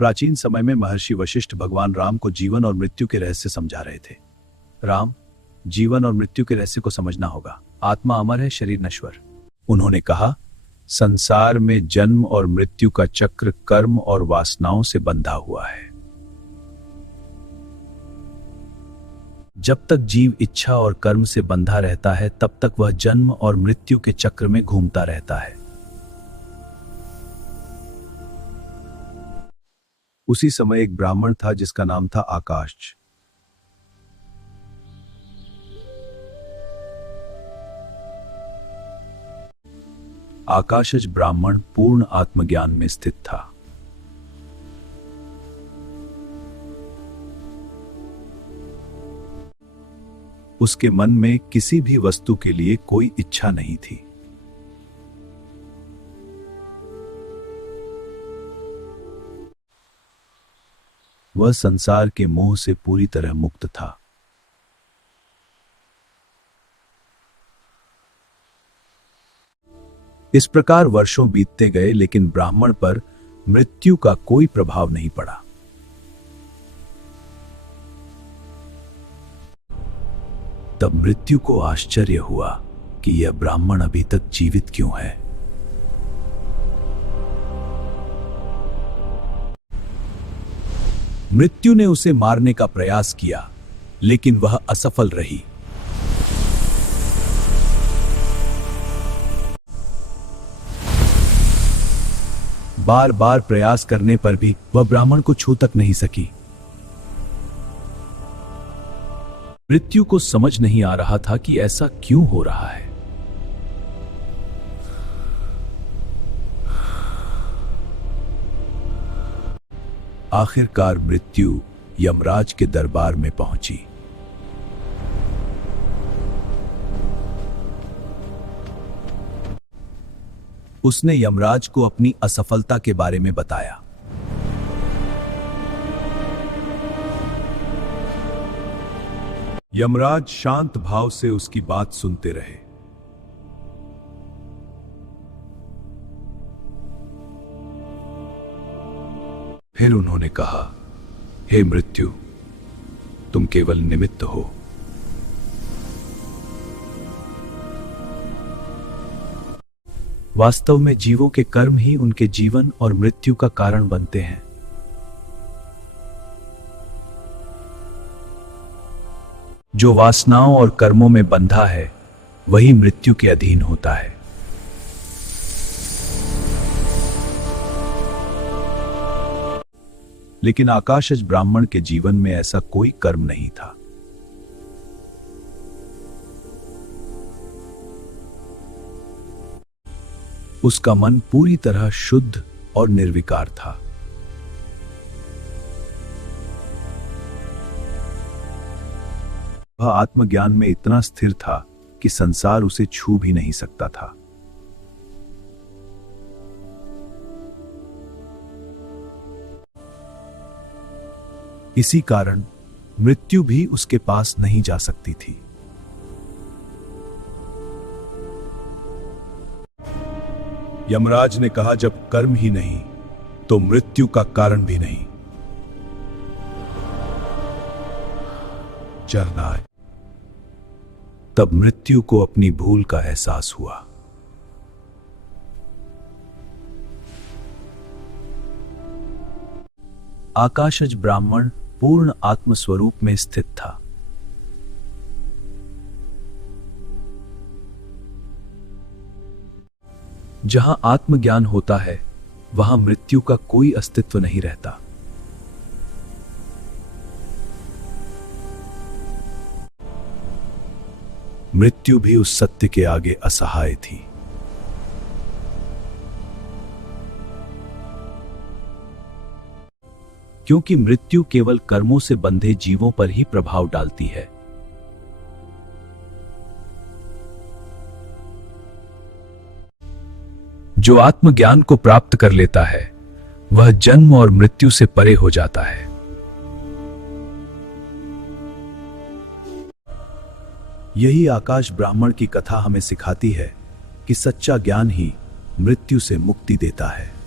प्राचीन समय में महर्षि वशिष्ठ भगवान राम को जीवन और मृत्यु के रहस्य समझा रहे थे। राम, जीवन और मृत्यु के रहस्य को समझना होगा। आत्मा अमर है, शरीर नश्वर। उन्होंने कहा, संसार में जन्म और मृत्यु का चक्र कर्म और वासनाओं से बंधा हुआ है। जब तक जीव इच्छा और कर्म से बंधा रहता है, तब तक वह जन्म और मृत्यु के चक्र में घूमता रहता है। उसी समय एक ब्राह्मण था जिसका नाम था आकाश। आकाशज ब्राह्मण पूर्ण आत्मज्ञान में स्थित था। उसके मन में किसी भी वस्तु के लिए कोई इच्छा नहीं थी। वह संसार के मोह से पूरी तरह मुक्त था। इस प्रकार वर्षों बीतते गए, लेकिन ब्राह्मण पर मृत्यु का कोई प्रभाव नहीं पड़ा। तब मृत्यु को आश्चर्य हुआ कि यह ब्राह्मण अभी तक जीवित क्यों है। मृत्यु ने उसे मारने का प्रयास किया, लेकिन वह असफल रही। बार बार प्रयास करने पर भी वह ब्राह्मण को छू तक नहीं सकी। मृत्यु को समझ नहीं आ रहा था कि ऐसा क्यों हो रहा है। आखिरकार मृत्यु यमराज के दरबार में पहुंची। उसने यमराज को अपनी असफलता के बारे में बताया। यमराज शांत भाव से उसकी बात सुनते रहे। फिर उन्होंने कहा, हे मृत्यु, तुम केवल निमित्त हो। वास्तव में जीवों के कर्म ही उनके जीवन और मृत्यु का कारण बनते हैं। जो वासनाओं और कर्मों में बंधा है, वही मृत्यु के अधीन होता है। लेकिन आकाशज ब्राह्मण के जीवन में ऐसा कोई कर्म नहीं था। उसका मन पूरी तरह शुद्ध और निर्विकार था। वह आत्मज्ञान में इतना स्थिर था कि संसार उसे छू भी नहीं सकता था। इसी कारण मृत्यु भी उसके पास नहीं जा सकती थी। यमराज ने कहा, जब कर्म ही नहीं तो मृत्यु का कारण भी नहीं। चरना। तब मृत्यु को अपनी भूल का एहसास हुआ। आकाशज ब्राह्मण पूर्ण आत्मस्वरूप में स्थित था। जहां आत्मज्ञान होता है, वहां मृत्यु का कोई अस्तित्व नहीं रहता। मृत्यु भी उस सत्य के आगे असहाय थी। क्योंकि मृत्यु केवल कर्मों से बंधे जीवों पर ही प्रभाव डालती है। जो आत्मज्ञान को प्राप्त कर लेता है, वह जन्म और मृत्यु से परे हो जाता है। यही आकाश ब्राह्मण की कथा हमें सिखाती है कि सच्चा ज्ञान ही मृत्यु से मुक्ति देता है।